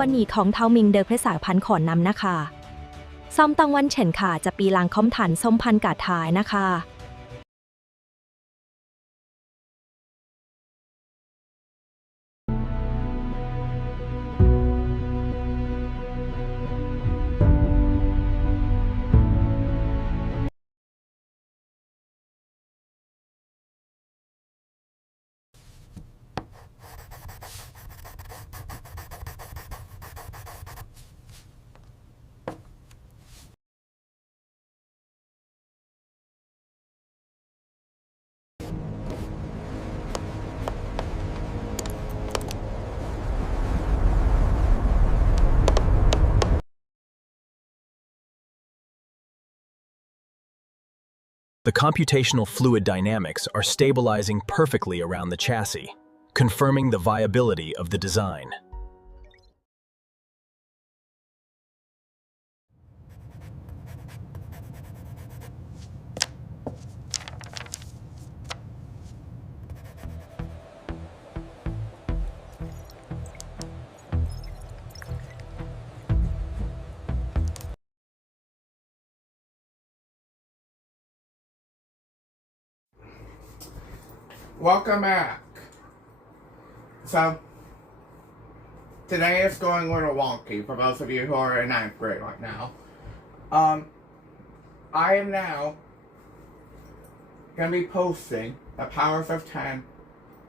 วันนี้ของเทามิงเดอเพศาพันธ์ขอนนำนะคะซ้อมตังวันเฉินค่ะจะปีลางคอมถันส้มพันกาดท้ายนะคะ The computational fluid dynamics are stabilizing perfectly around the chassis, confirming the viability of the design. Welcome back. So, today is going a little wonky for those of you who are in 9th grade right now. I am now going to be posting the powers of 10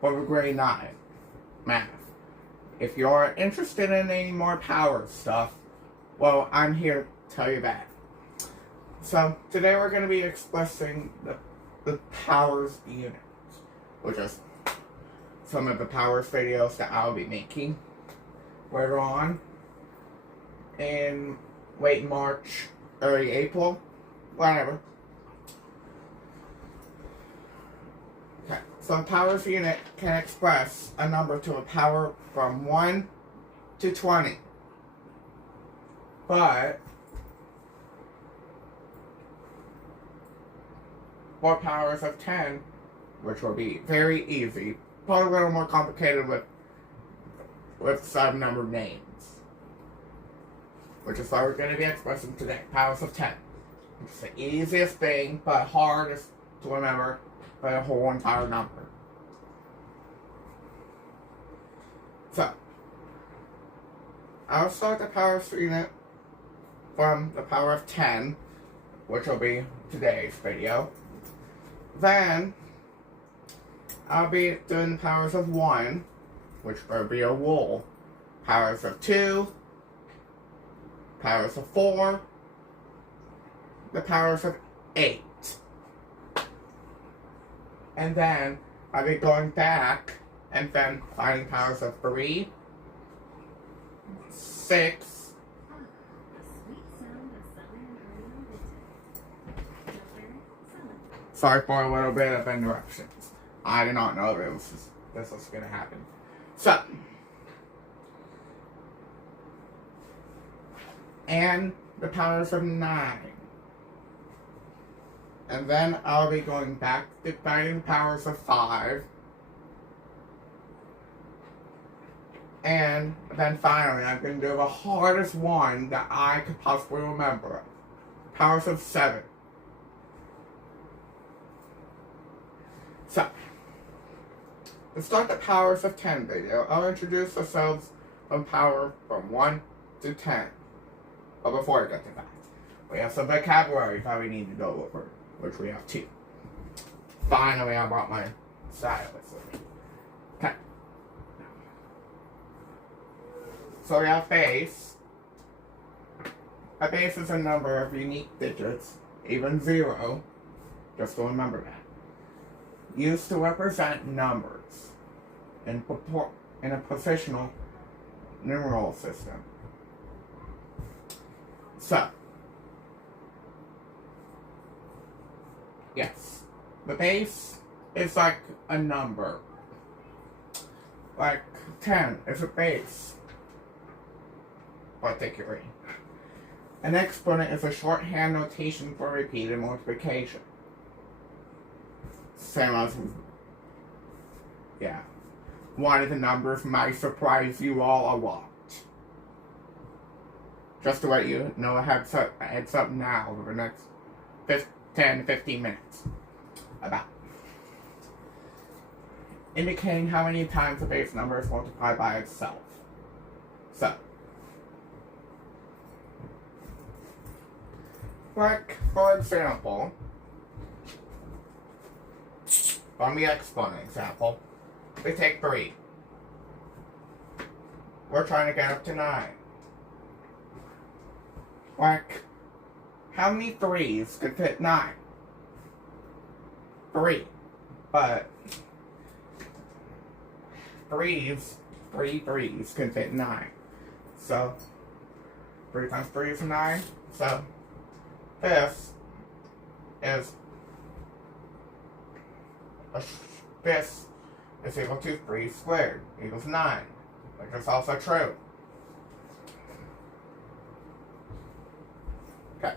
for the grade 9 math. If you're interested in any more power stuff, well, I'm here to tell you that. So, today we're going to be expressing the powers unit, which is some of the powers videos that I'll be making later on in late March, early April, whatever. Okay, so the powers unit can express a number to a power from 1 to 20. But for powers of 10, which will be very easy, probably a little more complicated with some number names, which is why we're going to be expressing today. Powers of 10. It's the easiest thing, but hardest to remember for the whole entire number. So, I'll start the powers unit from the power of 10, which will be today's video. Then I'll be doing the powers of 1, which will be a wool. Powers of 2, powers of 4, the powers of 8. And then I'll be going back and then finding powers of 3, 6, sorry for a little bit of interruptions. I did not know this was going to happen. So, and the powers of 9. And then I'll be going back to finding the powers of 5. And then finally, I'm going to do the hardest one that I could possibly remember. Powers of 7. So, to start the powers of 10 video, I'll introduce ourselves from power from 1 to 10. But before I get to that, we have some vocabulary that we need to go over, which we have 2. Finally, I brought my stylus with me. Okay. So we have base. A base is a number of unique digits, even 0. Just to remember that. Used to represent numbers in a positional numeral system. So, yes, the base is like a number. Like 10 is a base, particularly. An exponent is a shorthand notation for repeated multiplication. Same as, yeah. One of the numbers might surprise you all a lot. Just to let you know a heads up now over the next 10 to 15 minutes. About. Indicating how many times the base number is multiplied by itself. So, like, for example, on the exponent example, we take 3. We're trying to get up to 9. Like, how many 3s could fit 9? 3. But 3 3s can fit 9. So 3 times 3 is 9. So this is equal to 3 squared equals 9, which is also true. Okay.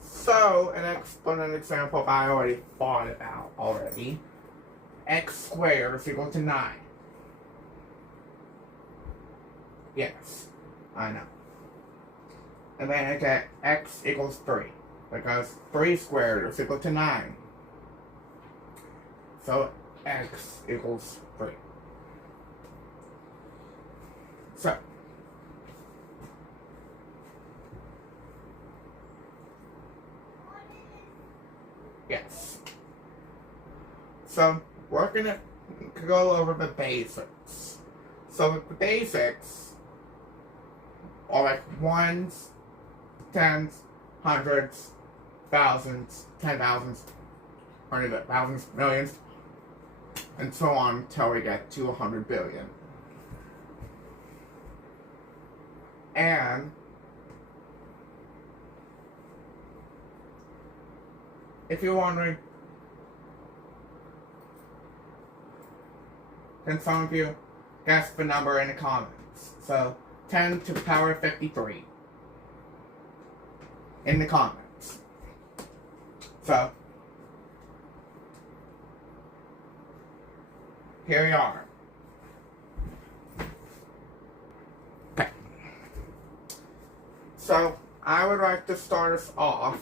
So an exponent example I already thought about already. X squared is equal to 9. Yes, I know. And then I get x equals 3, because 3 squared is equal to 9. So x equals 3. So, yes. So, we're going to go over the basics. So the basics are like ones, tens, hundreds, thousands, 10,000s, thousands, millions, and so on until we get to 100 billion. And if you're wondering, can some of you guess the number in the comments? So 10 to the power of 53 in the comments. So here we are. Okay. So I would like to start us off,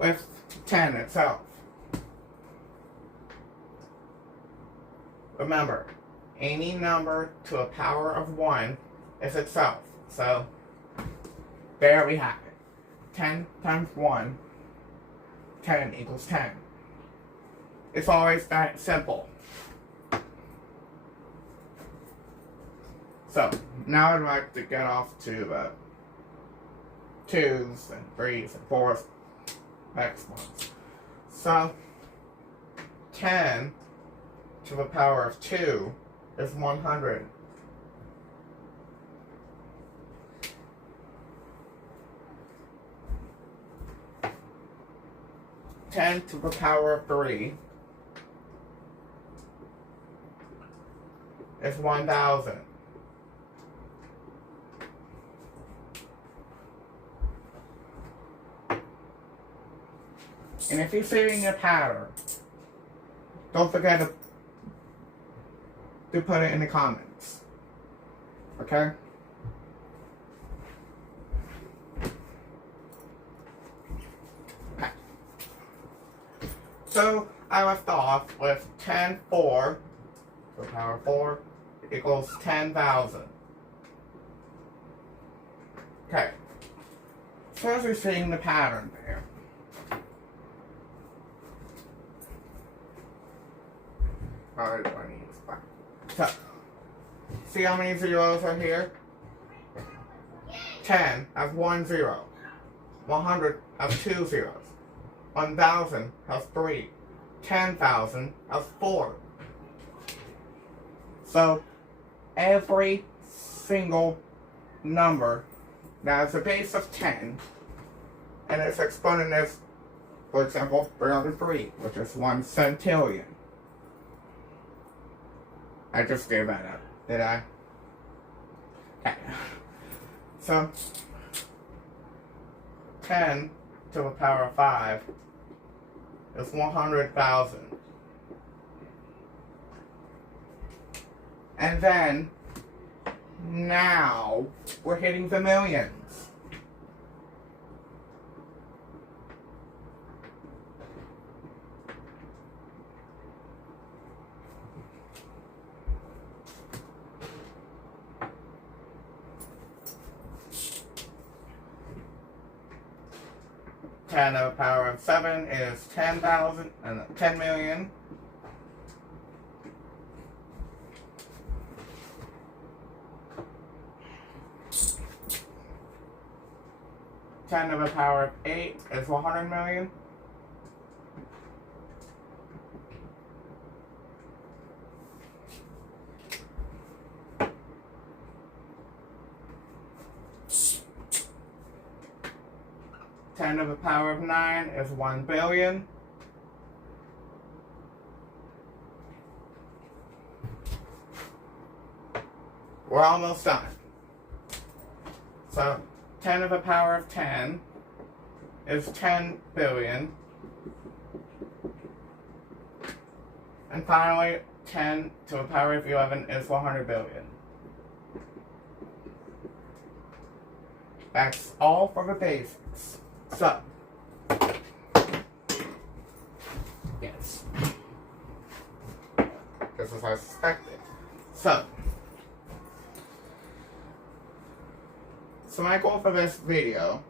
with 10 itself. Remember, any number to a power of 1 is itself. So, there we have it. 10 times 1, 10 equals 10. It's always that simple. So, now I'd like to get off to the 2s and 3s and 4s, next ones. So, 10 to the power of 2 is 100. Ten to the power of 3 is 1,000. And if you're seeing a pattern, don't forget to put it in the comments. Okay? Okay. So I left off with 10 4 to the power of 4 equals 10,000. Okay. So as you're seeing the pattern there. Alright, I need to spot. So, see how many zeros are here? 10 has 1 0. 100 has 2 zeros. 1,000 has 3. 10,000 has 4. So, every single number that has a base of 10 and its exponent is, for example, 303, which is 1 centillion. I just gave that up, did I? Okay. So, 10 to the power of 5 is 100,000. And then, Now we're hitting the millions. Ten to the power of 7 is 10,000 and 10 million. Ten to the power of 8 is 100 million. Ten to the power of 9 is 1 billion. We're almost done. So 10 to the power of 10 is 10 billion. And finally, 10 to the power of 11 is 100 billion. That's all for the basics. So, yes. Just as I suspected. So my goal for this video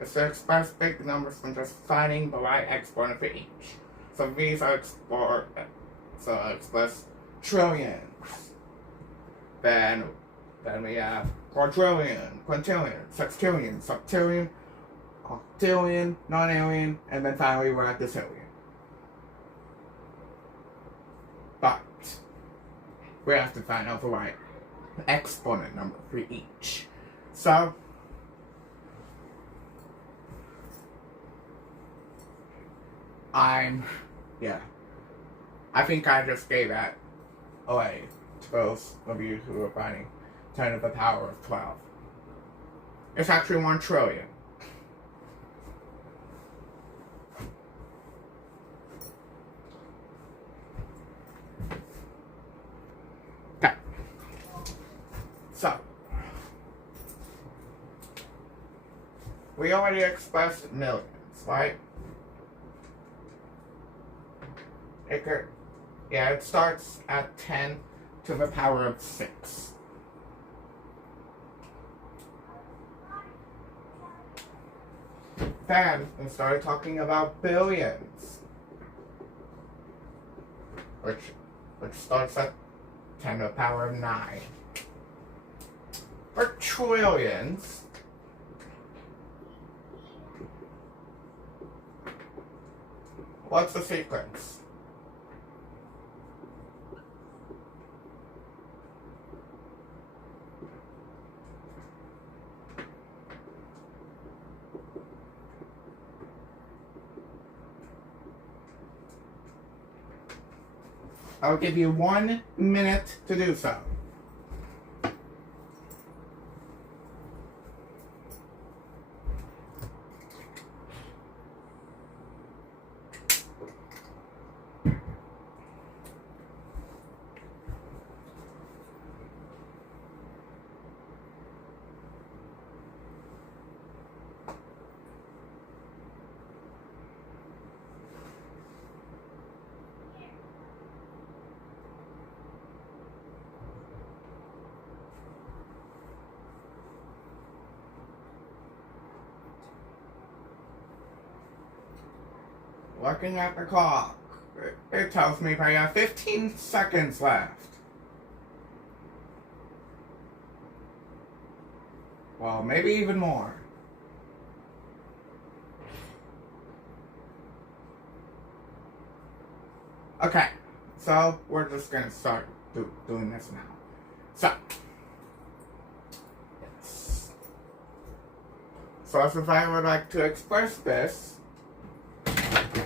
is to express big numbers from just finding the right exponent for each. So these are I express trillions. Then we have quadrillion, quintillion, sextillion, septillion, octillion, nonillion, and then finally we're at decillion. But we have to find out the right exponent number for each. So I think I just gave that away to those of you who are finding 10 to the power of 12. It's actually 1 trillion. Okay. So, we already expressed millions, right? It starts at 10 to the power of 6. Then we started talking about billions, which starts at 10 to the power of 9. For trillions, what's the sequence? I'll give you 1 minute to do so. Looking at the clock, it tells me I have 15 seconds left. Well, maybe even more. Okay, so we're just gonna start doing this now. So, yes. So if I would like to express this,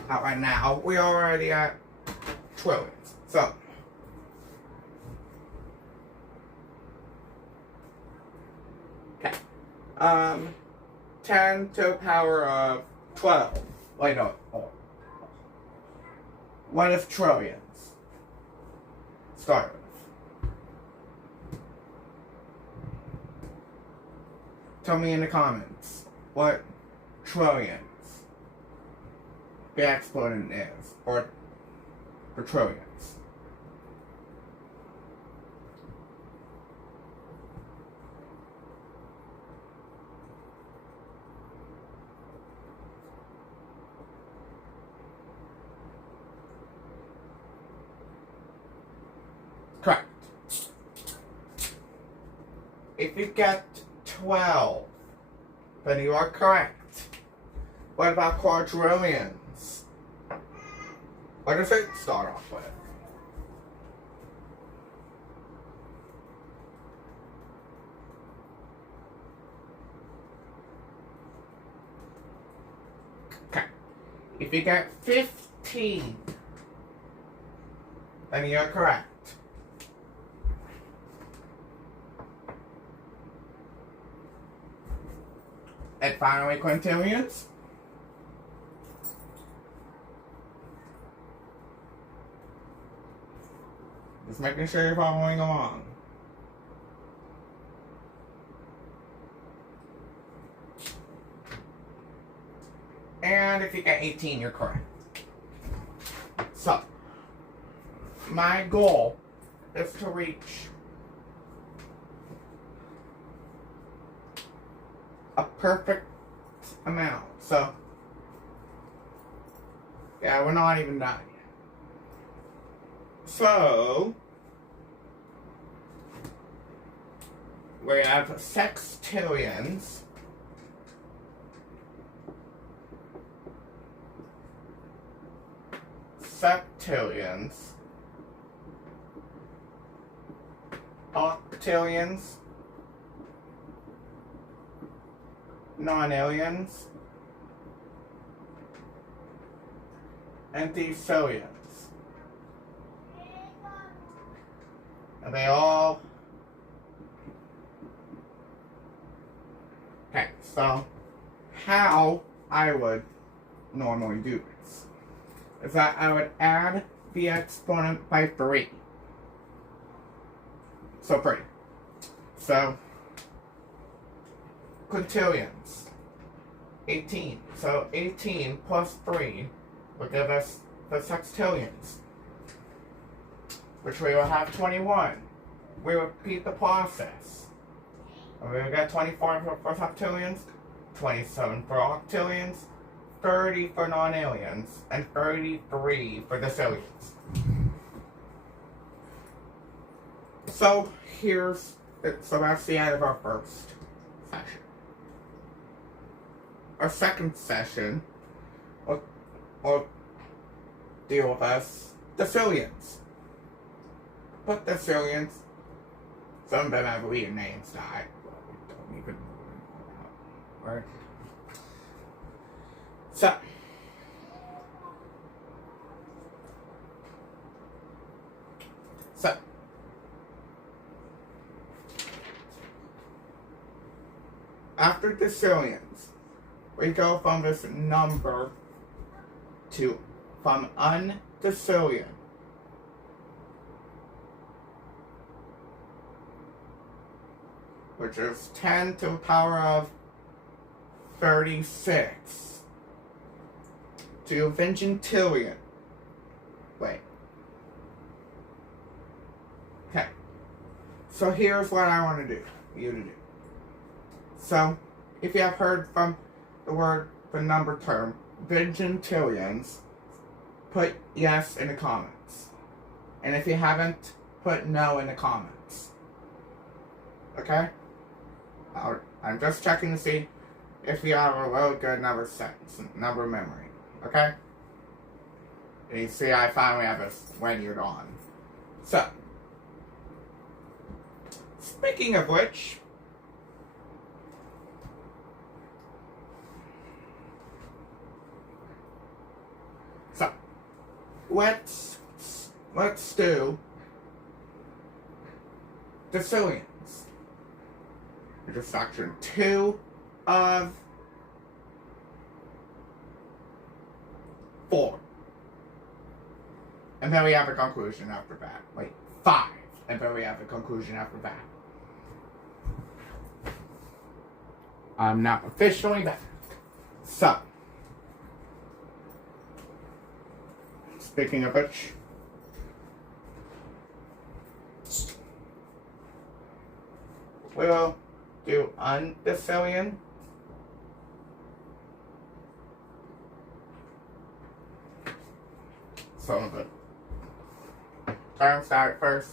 right now, we're already at trillions. So, okay. 10 to the power of 12. Wait, no. What is trillions? Start with. tell me in the comments what trillions the exponent is, or for trillions. Correct. If you get 12, then you are correct. What about quadrillions? What does it start off with? Okay. If you get 15, then you're correct. And finally, quintillions. Just making sure you're following along. And if you get 18, you're correct. So, my goal is to reach a perfect amount. So, yeah, we're not even done yet. So, we have sextillions, septillions, octillions, nonillions, and decillions. And they all... Okay, so how I would normally do this is that I would add the exponent by 3. So 3. So quintillions, 18. So 18 plus 3 will give us the sextillions, which we will have 21. We repeat the process. We will get 24 for septillions, 27 for octillions, 30 for nonillions, and 33 for decillions. So that's the end of our first session. Our second session will deal with us decillions. But decillions, some of them have weird names that we don't even know about, right? So after decillions, we go from this number to from undecillion. Which is 10 to the power of 36 to Vigintillion. Wait. Okay. So here's what I want to do, you to do. So, if you have heard from the number term, Vigintillions, put yes in the comments. And if you haven't, put no in the comments. Okay? I'm just checking to see if you have a really good number memory. Okay? And you see I finally have this when you're on. So, speaking of which, let's do decillions. Intersection 2 of 4. And then we have a conclusion after that. Wait, 5. And then we have a conclusion after that. I'm now officially back. So, speaking of which, we'll do Decillion. Some of it. Time started first,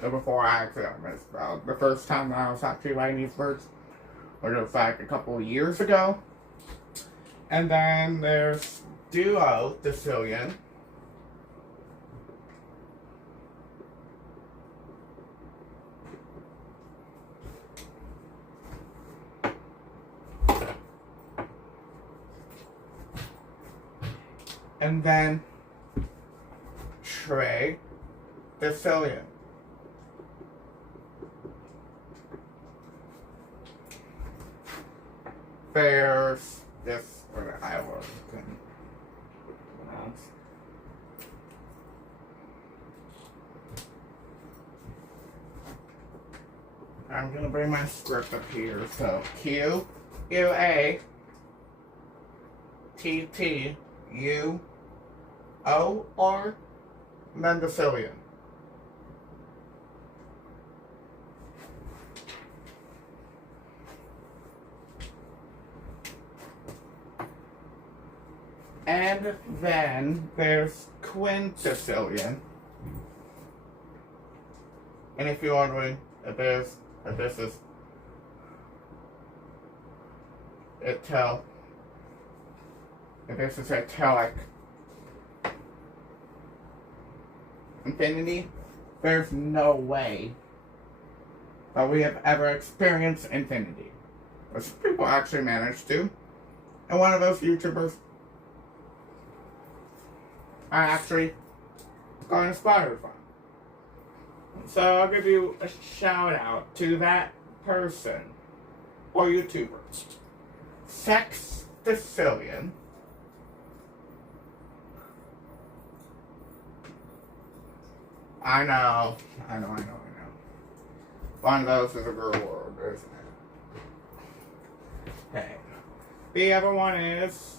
before I accidentally missed. The first time that I was actually writing these words, which was like a couple of years ago. And then there's Duo Decillion. And then Decillion. There's this, or I was couldn't pronounce. I'm gonna bring my script up here. So QUATTUOR, and then Decillion. And then there's Quintillion. And if you're wondering if this is italic infinity, there's no way that we have ever experienced infinity. But some people actually managed to. And one of those YouTubers I actually got inspired from. So I'll give you a shout out to that person or YouTuber. Sex Decillion. I know. One of those is a girl word, isn't it? Okay. The other one is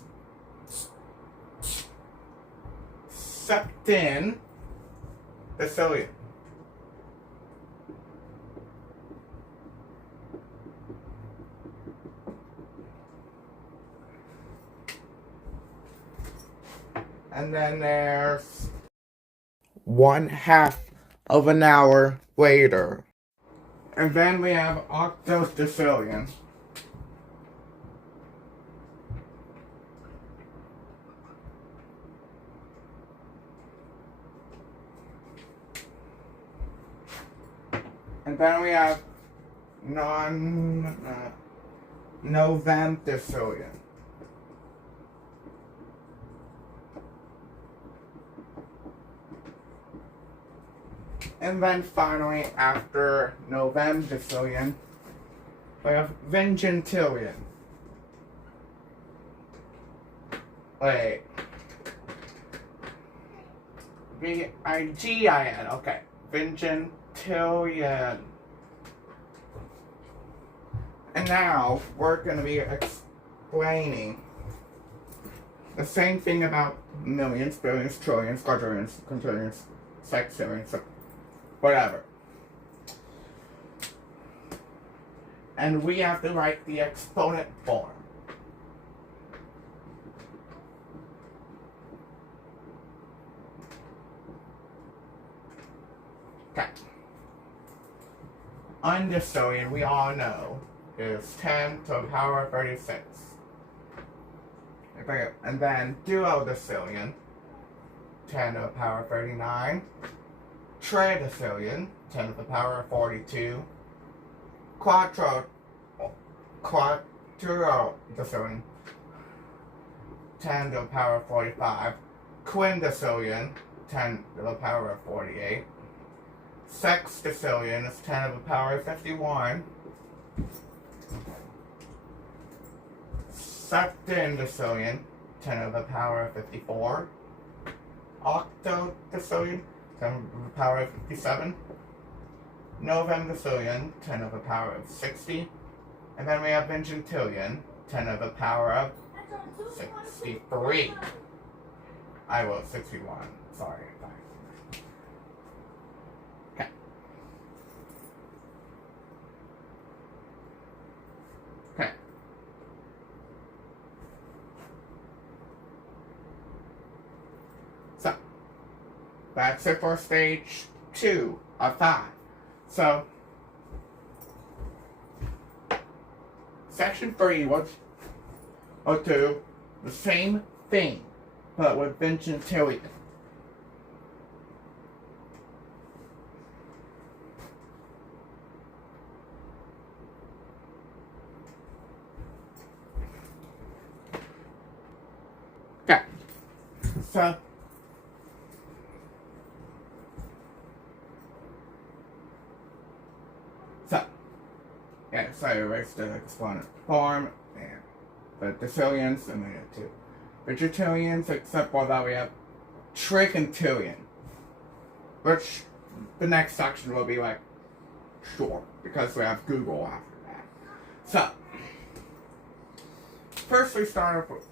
Septin Decillion. And then there's 1/2 of an hour later. And then we have Decillions. And then we have Decillion. And then finally, after Decillion, we have Vigintillion. Wait. Vigin, okay. Vigintillion. And now, we're going to be explaining the same thing about millions, billions, trillions, quadrillions, quintillions, sextillions, whatever. And we have to write the exponent form. Okay. Decillion, we all know, is 10 to the power of 36. And then Duo Decillion, 10 to the power of 39. Trigintillion, 10 to the power of 42. Quattro-decillion, 10 to the power of 45. Quindecillion, 10 to the power of 48. Sextillion is 10 to the power of 51. Septindecillion, 10 to the power of 54. Octodecillion, 10 to the power of 57. Novemdecillion, 10 to the power of 60. And then we have Vigintillion, 10 to the power of 63. 61. Sorry. Okay. Okay. So, that's it for stage 2 of 5. So, section 3 was, or 2, the same thing, but with Vigintillions. Okay, so yeah, so erase the exponent form and the Decillions, and we have 2 Vigintillions, except for that we have Trigintillion, which the next section will be like short because we have Google after that. So first we start off with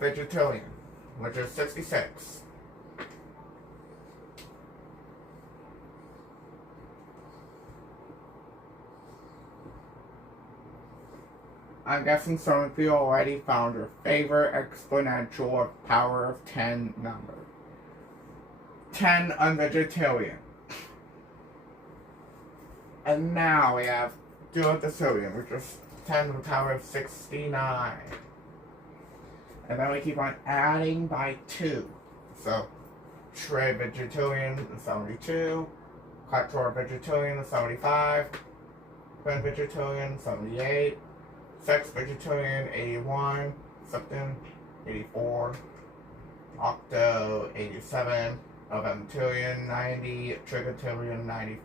Vigintillion, which is 66. I'm guessing some of you already found your favorite exponential of power of 10 number. 10 on Vigintillion. And now we have Decillion, which is 10 to the power of 69. And then we keep on adding by 2. So, Trigintillion is 72, Quadrigintillion is 75, Quintilintillion 78, Sextilintillion 81, Septim 84, Octo 87, Noventillion 90, Trigintillion 93.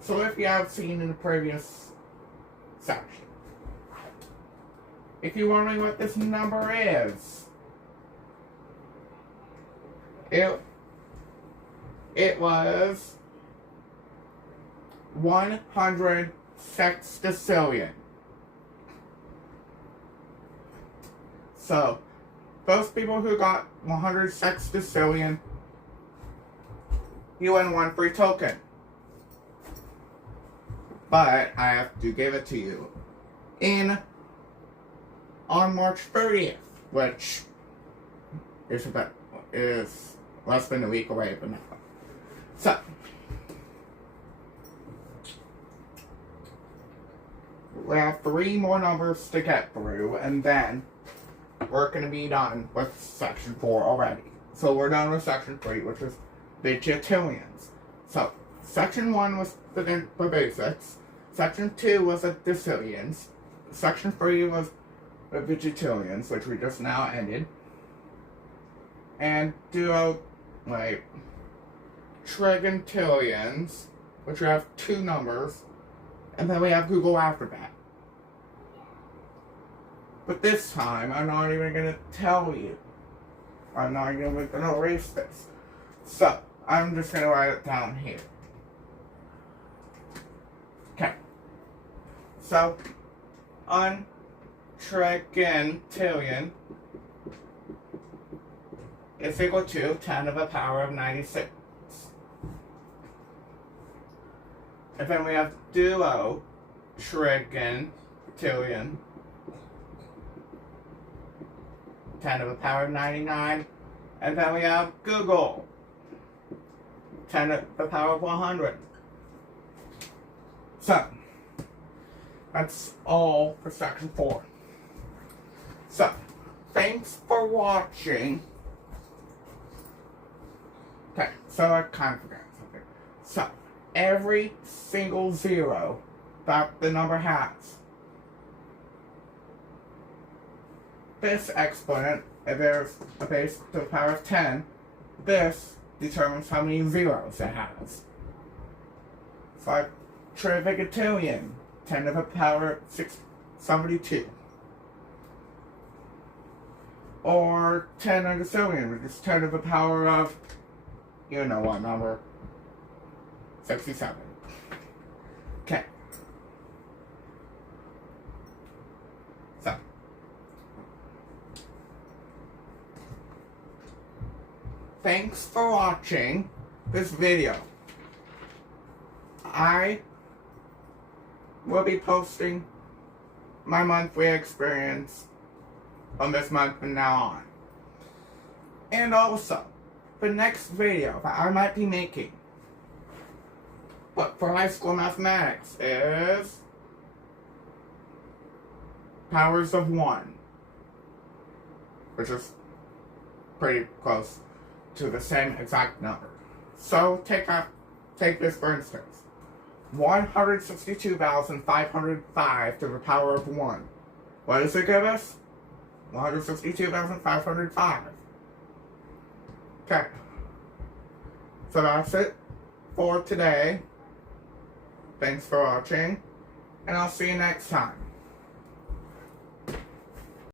So if you have seen in the previous section, if you're wondering what this number is, it was 100 sextillion. So, those people who got 100 sextillion, you win 1 free token. But I have to give it to you on March 30th, which is less than a week away, but now. So, we have 3 more numbers to get through, and then we're going to be done with section 4 already. So we're done with section 3, which is Vigintillions. So, section 1 was the basics, section 2 was the Decillions, section 3 was the Vigintillions, which we just now ended, and Trigintillions, which we have 2 numbers, and then we have Google after that. But this time, I'm not even going to tell you. I'm not even going to erase this. So, I'm just going to write it down here. Okay. So, on Trigintillion is equal to 10 to the power of 96. And then we have duo Trigintillion, 10 to the power of 99. And then we have Google, 10 to the power of 100. So, that's all for section 4. So, thanks for watching. Okay, so I kind of forgot something. So, every single 0 that the number has, this exponent, if there's a base to the power of 10, this determines how many zeros it has. So like Trigintillion, 10 to the power 72. Or 10 on Decillion, which is 10 to the power of, you know what number. 67. Okay. So. Thanks for watching this video. I will be posting my monthly experience on this month from now on. And also, the next video that I might be making, but for high school mathematics, is powers of 1, which is pretty close to the same exact number. So take this for instance. 162,505 to the power of 1. What does it give us? 162,505. Okay. So that's it for today. Thanks for watching, and I'll see you next time.